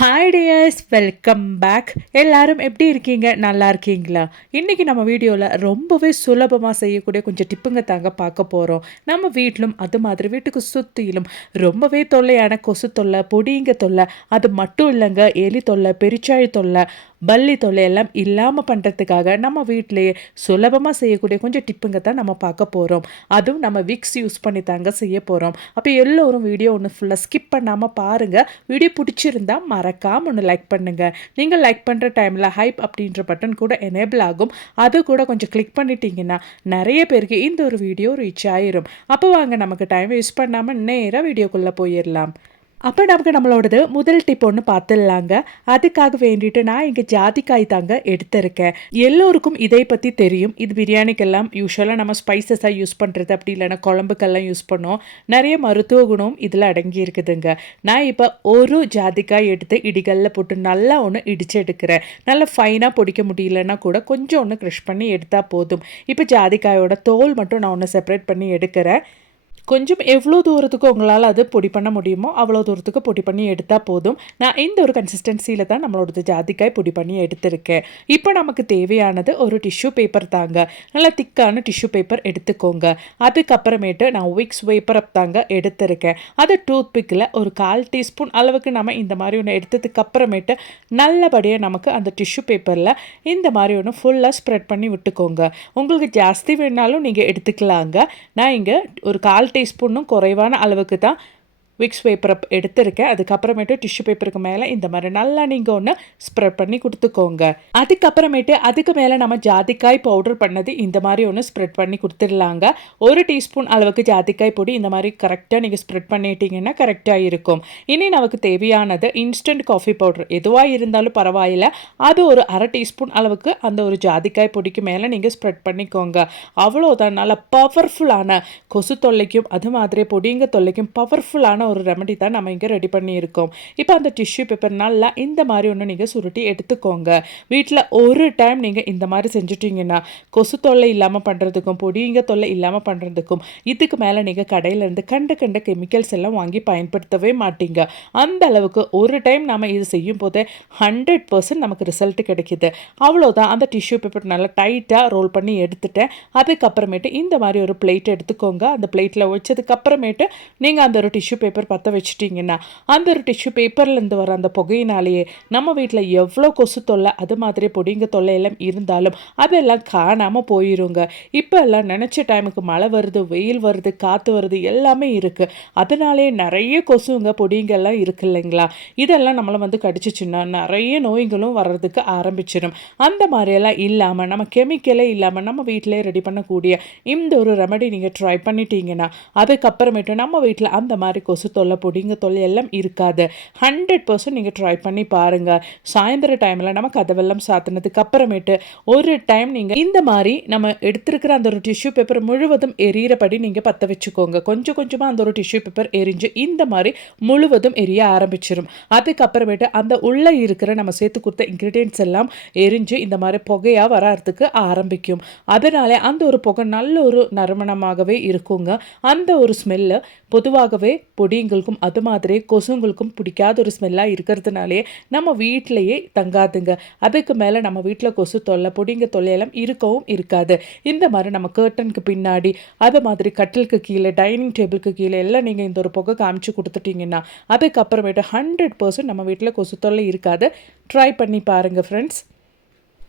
Hi tears, welcome back. எல்லாரும் எப்படி இருக்கீங்க? நல்லா இருக்கீங்களா? இன்றைக்கி நம்ம வீடியோவில் ரொம்பவே சுலபமாக செய்யக்கூடிய கொஞ்சம் டிப்புங்க தாங்க பார்க்க போகிறோம். நம்ம வீட்டிலும் அது மாதிரி வீட்டுக்கு சுற்றிலும் ரொம்பவே தொல்லையான கொசு தொல்லை, பொடிங்க தொல்லை, அது மட்டும் இல்லைங்க, எலி தொல்லை, பெருச்சாழி தொல்லை, பல்லி தொல்லை எல்லாம் இல்லாமல் பண்ணுறதுக்காக நம்ம வீட்டிலேயே சுலபமாக செய்யக்கூடிய கொஞ்சம் டிப்புங்க தான் நம்ம பார்க்க போகிறோம். அதுவும் நம்ம விக்ஸ் யூஸ் பண்ணி தாங்க செய்ய போகிறோம். அப்போ எல்லோரும் வீடியோ ஒன்று ஃபுல்லாக ஸ்கிப் பண்ணாமல் பாருங்கள். வீடியோ பிடிச்சிருந்தா மறக்காமல் ஒன்று லைக் பண்ணுங்கள். நீங்கள் லைக் பண்ணுற டைமில் ஹைப் அப்படின்ற பட்டன் கூட எனேபிள் ஆகும். அது கூட கொஞ்சம் கிளிக் பண்ணிட்டீங்கன்னா நிறைய பேருக்கு இந்த ஒரு வீடியோ ரீச் ஆயிரும். அப்போ வாங்க, நமக்கு டைம் வேஸ்ட் பண்ணாமல் நேராக வீடியோக்குள்ளே போயிடலாம். அப்போ நமக்கு நம்மளோடது முதல் டிப் ஒன்று பார்த்துடலாங்க. அதுக்காக வேண்டிட்டு நான் இங்கே ஜாதிக்காய் தாங்க எடுத்திருக்கேன். எல்லோருக்கும் இதை பற்றி தெரியும். இது பிரியாணிக்கெல்லாம் யூஸ்வலாக நம்ம ஸ்பைசஸாக யூஸ் பண்ணுறது, அப்படி இல்லைன்னா குழம்புக்கெல்லாம் யூஸ் பண்ணுவோம். நிறைய மருத்துவ குணம் இதில் அடங்கி இருக்குதுங்க. நான் இப்போ ஒரு ஜாதிக்காய் எடுத்து இடிகளில் போட்டு நல்லா ஒன்று இடித்து எடுக்கிறேன். நல்லா ஃபைனாக பொடிக்க முடியலன்னா கூட கொஞ்சம் ஒன்று க்ரஷ் பண்ணி எடுத்தால் போதும். இப்போ ஜாதிக்காயோட தோல் மட்டும் நான் ஒன்று செப்பரேட் பண்ணி எடுக்கிறேன். கொஞ்சம் எவ்வளோ தூரத்துக்கு உங்களால் அது பொடி பண்ண முடியுமோ அவ்வளோ தூரத்துக்கு பொடி பண்ணி எடுத்தால் போதும். நான் இந்த ஒரு கன்சிஸ்டன்சியில் தான் நம்மளோட ஜாதிக்காய் பொடி பண்ணி எடுத்திருக்கேன். இப்போ நமக்கு தேவையானது ஒரு டிஷ்யூ பேப்பர் தாங்க. நல்லா திக்கான டிஷ்யூ பேப்பர் எடுத்துக்கோங்க. அதுக்கப்புறமேட்டு நான் விக்ஸ் வேப்பர் தாங்க எடுத்திருக்கேன். அது டூத் பிக்கில் ஒரு 1/4 டீஸ்பூன் அளவுக்கு நம்ம இந்த மாதிரி ஒன்று எடுத்ததுக்கு அப்புறமேட்டு நல்லபடியாக நமக்கு அந்த டிஷ்யூ பேப்பரில் இந்த மாதிரி ஒன்று ஃபுல்லாக ஸ்ப்ரெட் பண்ணி விட்டுக்கோங்க. உங்களுக்கு ஜாஸ்தி வேணாலும் நீங்கள் எடுத்துக்கலாங்க. நான் இங்கே ஒரு 1/4 டீஸ்பூனும் குறைவான அளவுக்கு தான் விக்ஸ் பேப்பரை எடுத்திருக்கேன். அதுக்கப்புறமேட்டு டிஷ்யூ பேப்பருக்கு மேலே இந்த மாதிரி நல்லா நீங்கள் ஒன்று ஸ்ப்ரெட் பண்ணி கொடுத்துக்கோங்க. அதுக்கப்புறமேட்டு அதுக்கு மேலே நம்ம ஜாதிக்காய் பவுடர் பண்ணது இந்த மாதிரி ஒன்று ஸ்ப்ரெட் பண்ணி கொடுத்துடலாங்க. 1 டீஸ்பூன் அளவுக்கு ஜாதிக்காய் பொடி இந்த மாதிரி கரெக்டாக நீங்கள் ஸ்ப்ரெட் பண்ணிட்டீங்கன்னா கரெக்டாக இருக்கும். இனி நமக்கு தேவையானது இன்ஸ்டன்ட் காஃபி பவுடர் எதுவாக இருந்தாலும் பரவாயில்ல. அது ஒரு 1/2 டீஸ்பூன் அளவுக்கு அந்த ஒரு ஜாதிக்காய் பொடிக்கு மேலே நீங்கள் ஸ்ப்ரெட் பண்ணிக்கோங்க. அவ்வளோதான். நல்ல பவர்ஃபுல்லான கொசு தொல்லைக்கும் அது மாதிரி பொடிங்க தொல்லைக்கும் பவர்ஃபுல்லான ஒரு ரெமெடி தான் நம்ம இங்கே ரெடி பண்ணியிருக்கோம். இப்போ அந்த டிஷ்யூ பேப்பர் நல்லா இந்த மாதிரி ஒன்று நீங்கள் சுருட்டி எடுத்துக்கோங்க. வீட்டில் ஒரு டைம் நீங்கள் இந்த மாதிரி செஞ்சுட்டிங்கன்னா கொசு தொல்லை இல்லாமல் பண்ணுறதுக்கும் பொடிங்க தொல்லை இல்லாமல் பண்ணுறதுக்கும் இதுக்கு மேலே நீங்கள் கடையிலேருந்து கண்ட கெமிக்கல்ஸ் எல்லாம் வாங்கி பயன்படுத்தவே மாட்டீங்க. அந்த அளவுக்கு ஒரு டைம் நம்ம இது செய்யும் போதே 100% நமக்கு ரிசல்ட் கிடைக்கிது. அவ்வளோதான். அந்த டிஷ்யூ பேப்பர் நல்லா டைட்டாக ரோல் பண்ணி எடுத்துட்டேன். அதுக்கப்புறமேட்டு இந்த மாதிரி ஒரு பிளேட் எடுத்துக்கோங்க. அந்த பிளேட்டில் வச்சதுக்கப்புறமேட்டு நீங்கள் அந்த ஒரு டிஷ்யூ பேப்பர் பற்ற வச்சுட்டிங்கன்னா அந்த ஒரு டிஷ்யூ பேப்பர்லேருந்து வர அந்த புகையினாலேயே நம்ம வீட்டில் எவ்வளோ கொசு தொல்லை அது மாதிரி பொடிங்க தொல்லை எல்லாம் இருந்தாலும் அதெல்லாம் காணாமல் போயிருங்க. இப்போ எல்லாம் நினச்ச டைமுக்கு மழை வருது, வெயில் வருது, காற்று வருது, எல்லாமே இருக்குது. அதனாலே நிறைய கொசுங்க பொடிங்கெல்லாம் இருக்கு இல்லைங்களா? இதெல்லாம் நம்மளை வந்து கடிச்சிச்சுன்னா நிறைய நோய்களும் வர்றதுக்கு ஆரம்பிச்சிடும். அந்த மாதிரியெல்லாம் இல்லாமல் நம்ம கெமிக்கலே இல்லாமல் நம்ம வீட்டிலே ரெடி பண்ணக்கூடிய இந்த ஒரு ரெமெடி நீங்கள் ட்ரை பண்ணிட்டீங்கன்னா அதுக்கப்புறமேட்டு நம்ம வீட்டில் அந்த மாதிரி கொசு தொல்லை பொடிங்க தொல்லை எல்லாம் இருக்காது. 100% நீங்கள் ட்ரை பண்ணி பாருங்கள். சாயந்தர டைமில் நம்ம கதவெல்லாம் சாத்தினதுக்கு அப்புறமேட்டு ஒரு டைம் நீங்கள் இந்த மாதிரி நம்ம எடுத்துருக்கிற அந்த ஒரு டிஷ்யூ பேப்பர் முழுவதும் எரியிறபடி நீங்கள் பற்ற வச்சுக்கோங்க. கொஞ்சம் கொஞ்சமாக அந்த ஒரு டிஷ்யூ பேப்பர் எரிஞ்சு இந்த மாதிரி முழுவதும் எரிய ஆரம்பிச்சிடும். அதுக்கப்புறமேட்டு அந்த உள்ளே இருக்கிற நம்ம சேர்த்து கொடுத்த இன்க்ரீடியன்ட்ஸ் எல்லாம் எரிஞ்சு இந்த மாதிரி புகையாக வரத்துக்கு ஆரம்பிக்கும். அதனாலே அந்த ஒரு புகை நல்ல ஒரு நறுமணமாகவே இருக்குங்க. அந்த ஒரு ஸ்மெல்லு பொதுவாகவே பொடிங்களுக்கும் அது மாதிரி கொசுங்களுக்கும் பிடிக்காத ஒரு ஸ்மெல்லாக இருக்கிறதுனாலே நம்ம வீட்டிலையே தங்காதுங்க. அதுக்கு மேலே நம்ம வீட்டில் கொசு தொல்லை பொடிங்க தொல்லையெல்லாம் இருக்கவும் இருக்காது. இந்த மாதிரி நம்ம கர்டனுக்கு பின்னாடி அது மாதிரி கட்டிலுக்கு கீழே டைனிங் டேபிளுக்கு கீழே எல்லாம் நீங்கள் இந்த ஒரு புகை காமிச்சு கொடுத்துட்டிங்கன்னா அதுக்கப்புறமேட்டு 100% நம்ம வீட்டில் கொசு தொல்லை இருக்காது. ட்ரை பண்ணி பாருங்கள் ஃப்ரெண்ட்ஸ்.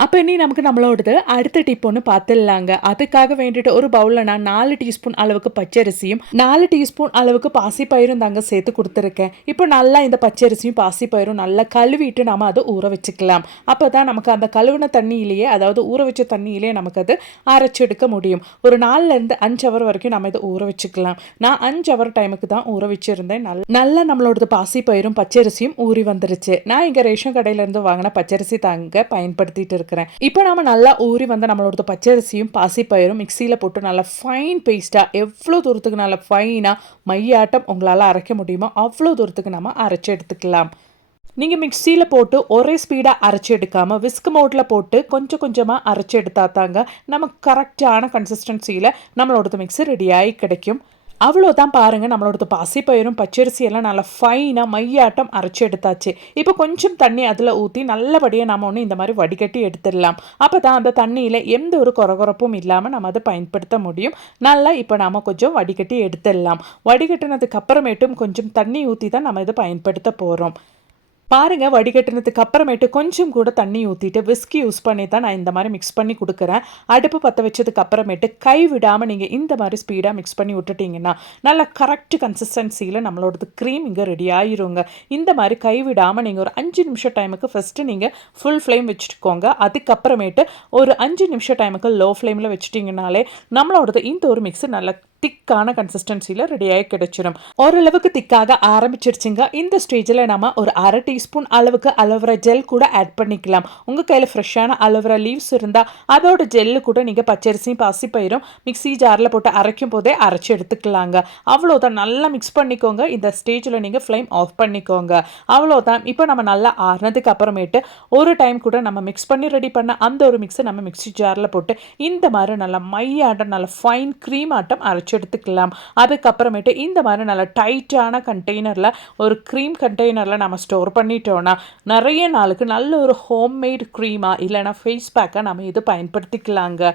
அப்போ இனி நமக்கு நம்மளோடது அடுத்த டிப் ஒன்று பார்த்துடலாங்க. அதுக்காக வேண்டிட்டு ஒரு பவுலில் நான் 4 டீஸ்பூன் அளவுக்கு பச்சரிசியும் 4 டீஸ்பூன் அளவுக்கு பாசிப்பயிரும் தாங்க சேர்த்து கொடுத்துருக்கேன். இப்போ நல்லா இந்த பச்சரிசியும் பாசிப்பயிரும் நல்லா கழுவிட்டு நம்ம அதை ஊற வச்சுக்கலாம். அப்போ தான் நமக்கு அந்த கழுவின தண்ணியிலேயே, அதாவது ஊற வச்ச தண்ணியிலேயே நமக்கு அது அரைச்செடுக்க முடியும். ஒரு 4லேருந்து 5 ஹவர் வரைக்கும் நம்ம இதை ஊற வச்சுக்கலாம். நான் 5 ஹவர் டைமுக்கு தான் ஊற வச்சுருந்தேன். நல்லா நம்மளோடது பாசிப்பயிரும் பச்சரிசியும் ஊறி வந்துருச்சு. நான் இங்கே ரேஷன் கடையிலேருந்து வாங்கின பச்சரிசி தாங்க பயன்படுத்திட்டு இருக்கேன். இப்போ நாம நல்லா ஊறி வந்த நம்மளோட பச்சரிசியும் பாசிப்பயிரும் மிக்சியில் போட்டு நல்லா ஃபைன் பேஸ்ட்டாக எவ்வளோ தூரத்துக்கு நல்லா ஃபைனாக மையாட்டம் உங்களால் அரைக்க முடியுமோ அவ்வளோ தூரத்துக்கு நம்ம அரைச்சி எடுத்துக்கலாம். நீங்கள் மிக்சியில் போட்டு ஒரே ஸ்பீடாக அரைச்சி எடுக்காமல் விஸ்க் மோட்டில் போட்டு கொஞ்சம் கொஞ்சமாக அரைச்சி எடுத்தா தாங்க நமக்கு கரெக்டான கன்சிஸ்டன்சியில் நம்மளோட மிக்ஸி ரெடியாகி கிடைக்கும். அவ்வளோதான் பாருங்க, நம்மளோட பாசிப்பயிரும் பச்சரிசி எல்லாம் நல்லா ஃபைனாக மையாட்டம் அரைச்சி எடுத்தாச்சு. இப்போ கொஞ்சம் தண்ணி அதில் ஊற்றி நல்லபடியாக நம்ம ஒன்று இந்த மாதிரி வடிகட்டி எடுத்துடலாம். அப்போ தான் அந்த தண்ணியில் எந்த ஒரு கொரகொரப்பும் இல்லாமல் நம்ம அதை பயன்படுத்த முடியும். நல்லா இப்போ நாம் கொஞ்சம் வடிகட்டி எடுத்துடலாம். வடிகட்டினதுக்கு அப்புறமேட்டும் கொஞ்சம் தண்ணி ஊற்றி தான் நம்ம இதை பயன்படுத்த போகிறோம். பாருங்க, வடிகட்டினதுக்கு அப்புறமேட்டு கொஞ்சம் கூட தண்ணி ஊற்றிட்டு விஸ்கி யூஸ் பண்ணி தான் நான் இந்த மாதிரி மிக்ஸ் பண்ணி கொடுக்குறேன். அடுப்பு பற்ற வச்சதுக்கு அப்புறமேட்டு கை விடாமல் நீங்கள் இந்த மாதிரி ஸ்பீடாக மிக்ஸ் பண்ணி விட்டுட்டிங்கன்னா நல்லா கரெக்ட் கன்சிஸ்டன்சியில் நம்மளோடது க்ரீம் இங்கே ரெடி ஆயிருங்க. இந்த மாதிரி கை விடாமல் நீங்கள் ஒரு 5 நிமிஷம் டைமுக்கு ஃபஸ்ட்டு நீங்கள் ஃபுல் ஃப்ளேம் வச்சுட்டுக்கோங்க. அதுக்கப்புறமேட்டு ஒரு 5 நிமிஷம் டைமுக்கு லோ ஃப்ளேமில் வச்சுட்டிங்கனாலே நம்மளோடது இந்த ஒரு மிக்ஸு நல்லா திக்கான கன்சிஸ்டன்சியில் ரெடியாகி கிடைச்சிடும். ஓரளவுக்கு திக்காக ஆரம்பிச்சிருச்சுங்க. இந்த ஸ்டேஜில் நம்ம ஒரு 1/2 டீஸ்பூன் அளவுக்கு அலோவேரா ஜெல் கூட ஆட் பண்ணிக்கலாம். உங்கள் கையில் ஃப்ரெஷ்ஷான அலோவேரா லீவ்ஸ் இருந்தால் அதோட ஜெல்லு கூட நீங்கள் பச்சரிசியும் பாசிப்பயிரும் மிக்ஸி ஜாரில் போட்டு அரைக்கும் போதே அரைச்சி எடுத்துக்கலாங்க. அவ்வளோதான், நல்லா மிக்ஸ் பண்ணிக்கோங்க. இந்த ஸ்டேஜில் நீங்கள் ஃப்ளேம் ஆஃப் பண்ணிக்கோங்க. அவ்வளோதான். இப்போ நம்ம நல்லா ஆறினதுக்கு அப்புறமேட்டு ஒரு டைம் கூட நம்ம மிக்ஸ் பண்ணி ரெடி பண்ண அந்த ஒரு மிக்ஸை நம்ம மிக்ஸி ஜாரில் போட்டு இந்த மாதிரி நல்லா மையாட்டம் நல்லா ஃபைன் க்ரீம் ஆட்டம் அரைச்சி எடுத்துக்கலாம். அதுக்கப்புறமேட்டு இந்த மாதிரி நல்ல டைட்டான கண்டெய்னரில் ஒரு க்ரீம் கண்டெய்னரில் நம்ம ஸ்டோர் பண்ணிட்டோன்னா நிறைய நாளுக்கு நல்ல ஒரு ஹோம்மேட் க்ரீமாக இல்லைனா ஃபேஸ் பேக்காக நம்ம இது பயன்படுத்திக்கலாங்க.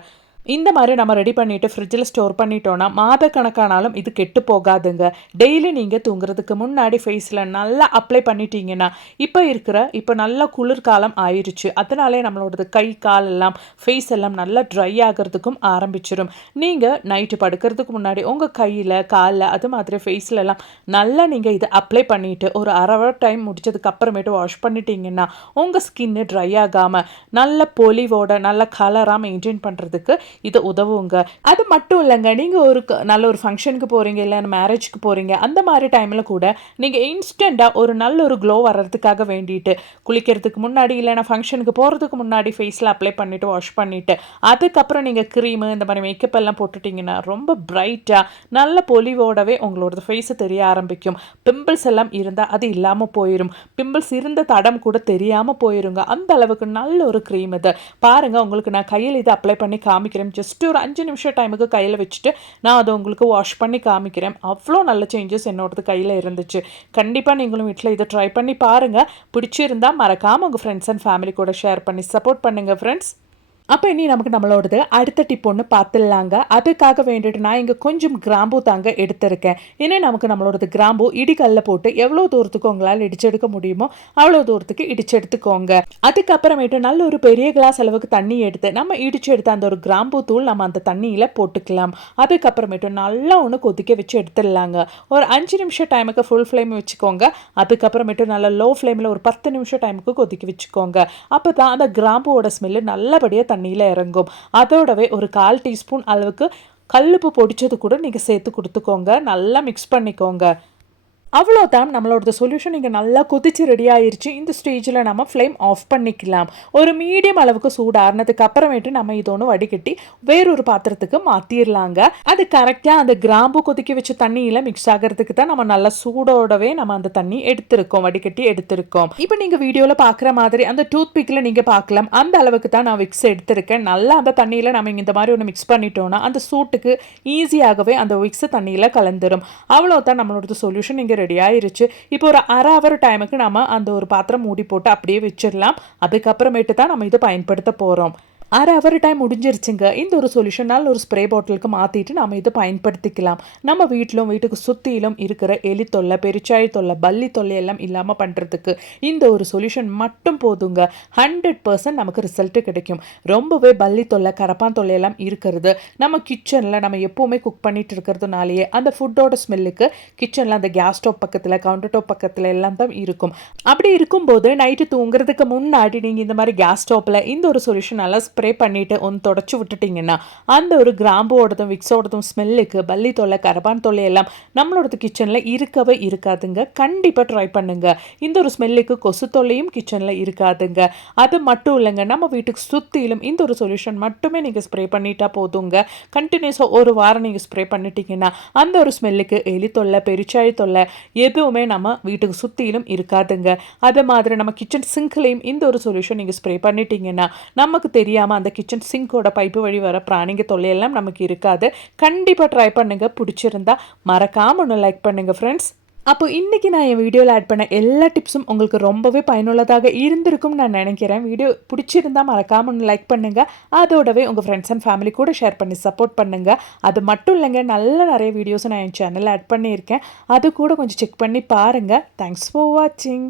இந்த மாதிரி நம்ம ரெடி பண்ணிவிட்டு ஃப்ரிட்ஜில் ஸ்டோர் பண்ணிட்டோன்னா மாத கணக்கானாலும் இது கெட்டு போகாதுங்க. டெய்லி நீங்கள் தூங்குறதுக்கு முன்னாடி ஃபேஸில் நல்லா அப்ளை பண்ணிட்டீங்கன்னா இப்போ நல்ல குளிர்காலம் ஆயிடுச்சு. அதனாலே நம்மளோடது கை கால் எல்லாம் ஃபேஸ் எல்லாம் நல்லா ட்ரை ஆகிறதுக்கும் ஆரம்பிச்சிடும். நீங்கள் நைட்டு படுக்கிறதுக்கு முன்னாடி உங்கள் கையில் காலில் அது மாதிரி ஃபேஸ்லலாம் நல்லா நீங்கள் இதை அப்ளை பண்ணிவிட்டு ஒரு 1/2 hour டைம் முடிச்சதுக்கு அப்புறமேட்டு வாஷ் பண்ணிட்டீங்கன்னா உங்கள் ஸ்கின்னு ட்ரை ஆகாமல் நல்ல பொலிவோட நல்ல கலராக மெயின்டைன் பண்ணுறதுக்கு இது உதவுங்க. அது மட்டும் இல்லைங்க, நீங்கள் ஒரு நல்ல ஒரு ஃபங்க்ஷனுக்கு போகிறீங்க இல்லை மேரேஜ்க்கு போகிறீங்க, அந்த மாதிரி டைமில் கூட நீங்கள் இன்ஸ்டண்ட்டாக ஒரு நல்ல ஒரு க்ளோ வர்றதுக்காக வேண்டிட்டு குளிக்கிறதுக்கு முன்னாடி இல்லைனா ஃபங்க்ஷனுக்கு போகிறதுக்கு முன்னாடி ஃபேஸில் அப்ளை பண்ணிவிட்டு வாஷ் பண்ணிவிட்டு அதுக்கப்புறம் நீங்கள் க்ரீமு இந்த மாதிரி மேக்கப் எல்லாம் போட்டுட்டிங்கன்னா ரொம்ப பிரைட்டாக நல்ல பொலிவோடவே உங்களோட ஃபேஸை தெரிய ஆரம்பிக்கும். பிம்பிள்ஸ் எல்லாம் இருந்தால் அது இல்லாமல் போயிடும். பிம்பிள்ஸ் இருந்த தடம் கூட தெரியாமல் போயிருங்க. அந்த அளவுக்கு நல்ல ஒரு க்ரீம் இது. பாருங்கள், உங்களுக்கு நான் கையில் இதை அப்ளை பண்ணி காமிக்கிறேன். ஜஸ்ட் ஒரு 5 நிமிஷம் டைமுக்கு கையில் வச்சுட்டு நான் அதை உங்களுக்கு வாஷ் பண்ணி காமிக்கிறேன். அவ்வளோ நல்ல சேஞ்சஸ் என்னோடது கையில் இருந்துச்சு. கண்டிப்பாக நீங்களும் வீட்டில் இதை ட்ரை பண்ணி பாருங்கள். பிடிச்சிருந்தா மறக்காமல் உங்கள் ஃப்ரெண்ட்ஸ் அண்ட் ஃபேமிலி கூட ஷேர் பண்ணி சப்போர்ட் பண்ணுங்கள் ஃப்ரெண்ட்ஸ். அப்போ இனி நமக்கு நம்மளோடது அடுத்த டிப் ஒன்று பார்த்துடலாங்க. அதுக்காக வேண்டிட்டு நான் இங்கே கொஞ்சம் கிராம்பு தாங்க எடுத்திருக்கேன். ஏன்னா நமக்கு நம்மளோடது கிராம்பு இடிக்கல்ல போட்டு எவ்வளோ தூரத்துக்கு உங்களால் இடிச்செடுக்க முடியுமோ அவ்வளோ தூரத்துக்கு இடிச்செடுத்துக்கோங்க. அதுக்கப்புறமேட்டு நல்ல ஒரு பெரிய கிளாஸ் அளவுக்கு தண்ணி எடுத்து நம்ம இடிச்சு எடுத்த அந்த ஒரு கிராம்பு தூள் நம்ம அந்த தண்ணியில் போட்டுக்கலாம். அதுக்கப்புறமேட்டு நல்லா ஒன்று கொதிக்க வச்சு எடுத்துடலாங்க. ஒரு 5 நிமிஷம் டைமுக்கு ஃபுல் ஃப்ளேம் வச்சுக்கோங்க. அதுக்கப்புறமேட்டு நல்லா லோ ஃப்ளேமில் ஒரு 10 நிமிஷம் டைமுக்கு கொதிக்க வச்சுக்கோங்க. அப்போ தான் அந்த கிராம்புவோட ஸ்மெல்லு நல்லபடியாக தண்ணியில் இறங்கும். அதோடவே ஒரு 1/4 டீஸ்பூன் அளவுக்கு கல்லுப்பு பொடிச்சது கூட நீங்கள் சேர்த்து கொடுத்துக்கோங்க. நல்லா மிக்ஸ் பண்ணிக்கோங்க. அவ்வளோதான், நம்மளோட சொல்யூஷன் இங்கே நல்லா கொதிச்சு ரெடி ஆயிடுச்சு. இந்த ஸ்டேஜில் நம்ம ஃப்ளேம் ஆஃப் பண்ணிக்கலாம். ஒரு மீடியம் அளவுக்கு சூடாறினதுக்கு அப்புறமேட்டு நம்ம இது ஒன்று வடிகட்டி வேறொரு பாத்திரத்துக்கு மாற்றிடலாங்க. அது கரெக்டாக அந்த கிராம்பு கொதிக்க வச்ச தண்ணியில் மிக்ஸ் ஆகிறதுக்கு தான் நம்ம நல்லா சூடோடவே நம்ம அந்த தண்ணி எடுத்திருக்கோம், வடிகட்டி எடுத்திருக்கோம். இப்போ நீங்கள் வீடியோவில் பார்க்குற மாதிரி அந்த டூத் பிக்கில் நீங்கள் பார்க்கலாம், அந்த அளவுக்கு தான் நான் விக்ஸ் எடுத்திருக்கேன். நல்லா அந்த தண்ணியில் நம்ம இந்த மாதிரி ஒன்று மிக்ஸ் பண்ணிட்டோம்னா அந்த சூட்டுக்கு ஈஸியாகவே அந்த விக்ஸ் தண்ணியில் கலந்துரும். அவ்வளோதான், நம்மளோட சொல்யூஷன் இங்கே ரெடி ஆயிருச்சு. இப்போ ஒரு 1/2 hour டைமுக்கு நம்ம அந்த ஒரு பாத்திரம் மூடி போட்டு அப்படியே வச்சிடலாம். அதுக்கப்புறமேட்டு தான் நம்ம இதை பயன்படுத்த போகிறோம். 1/2 hour டைம் முடிஞ்சிருச்சுங்க. இந்த ஒரு சொல்யூஷனால் ஒரு ஸ்ப்ரே பாட்டிலுக்கு மாற்றிட்டு நம்ம இதை பயன்படுத்திக்கலாம். நம்ம வீட்டுக்கு சுற்றிலும் இருக்கிற எலி தொல்லை, பெருச்சாழி தொல்லை, பல்லி தொல்லை எல்லாம் இல்லாமல் பண்ணுறதுக்கு இந்த ஒரு சொல்யூஷன் மட்டும் போதுங்க. 100% நமக்கு ரிசல்ட்டு கிடைக்கும். ரொம்பவே பல்லி தொல்லை, கரப்பான் தொல்லை எல்லாம் இருக்கிறது நம்ம கிச்சனில் நம்ம எப்போவுமே குக் பண்ணிட்டு இருக்கிறதுனாலேயே அந்த ஃபுட்டோட ஸ்மெல்லுக்கு கிச்சனில் அந்த கேஸ் ஸ்டவ் பக்கத்தில், கவுண்டர் டாப் பக்கத்தில் எல்லாம் தான் இருக்கும். அப்படி இருக்கும்போது நைட்டு தூங்குறதுக்கு முன்னாடி நீங்கள் இந்த மாதிரி கேஸ் ஸ்டவ்வில் இந்த ஒரு சொல்யூஷன் நல்லா ஸ்ப்ரே பண்ணிவிட்டு ஒன்று தொடச்சி விட்டுட்டிங்கன்னா அந்த ஒரு கிராம்போடதும் விக்ஸோடதும் ஸ்மெல்லுக்கு பல்லி தொல்லை, கரப்பான் தொல்லை எல்லாம் நம்மளோட கிச்சனில் இருக்கவே இருக்காதுங்க. கண்டிப்பாக ட்ரை பண்ணுங்க. இந்த ஒரு ஸ்மெல்லுக்கு கொசு தொல்லையும் கிச்சனில் இருக்காதுங்க. அது மட்டும் இல்லைங்க, நம்ம வீட்டுக்கு சுற்றிலும் இந்த ஒரு சொல்யூஷன் மட்டுமே நீங்கள் ஸ்ப்ரே பண்ணிட்டா போதுங்க. கண்டினியூஸாக ஒரு வாரம் நீங்கள் ஸ்ப்ரே பண்ணிட்டீங்கன்னா அந்த ஒரு ஸ்மெல்லுக்கு எலி தொல்லை, பெருச்சாழி தொல்லை எதுவுமே நம்ம வீட்டுக்கு சுற்றிலும் இருக்காதுங்க. அது மாதிரி நம்ம கிச்சன் சிங்க்லையும் இந்த ஒரு சொல்யூஷன் நீங்கள் ஸ்ப்ரே பண்ணிட்டீங்கன்னா நமக்கு தெரியாமல் இல்லாமல் அந்த கிச்சன் சிங்கோட பைப்பு வழி வர பிராணிங்க தொல்லையெல்லாம் நமக்கு இருக்காது. கண்டிப்பாக ட்ரை பண்ணுங்கள். பிடிச்சிருந்தா மறக்காமல் ஒன்று லைக் பண்ணுங்கள் ஃப்ரெண்ட்ஸ். அப்போ இன்றைக்கி நான் என் வீடியோவில் ஆட் பண்ண எல்லா டிப்ஸும் உங்களுக்கு ரொம்பவே பயனுள்ளதாக இருந்திருக்கும்னு நான் நினைக்கிறேன். வீடியோ பிடிச்சிருந்தா மறக்காமல் ஒன்று லைக் பண்ணுங்கள். அதோடவே உங்கள் ஃப்ரெண்ட்ஸ் அண்ட் ஃபேமிலி கூட ஷேர் பண்ணி சப்போர்ட் பண்ணுங்கள். அது மட்டும் இல்லைங்க, நிறைய வீடியோஸும் நான் என் சேனலில் ஆட் பண்ணியிருக்கேன். அது கூட கொஞ்சம் செக் பண்ணி பாருங்கள். தேங்க்ஸ் ஃபார் வாட்சிங்.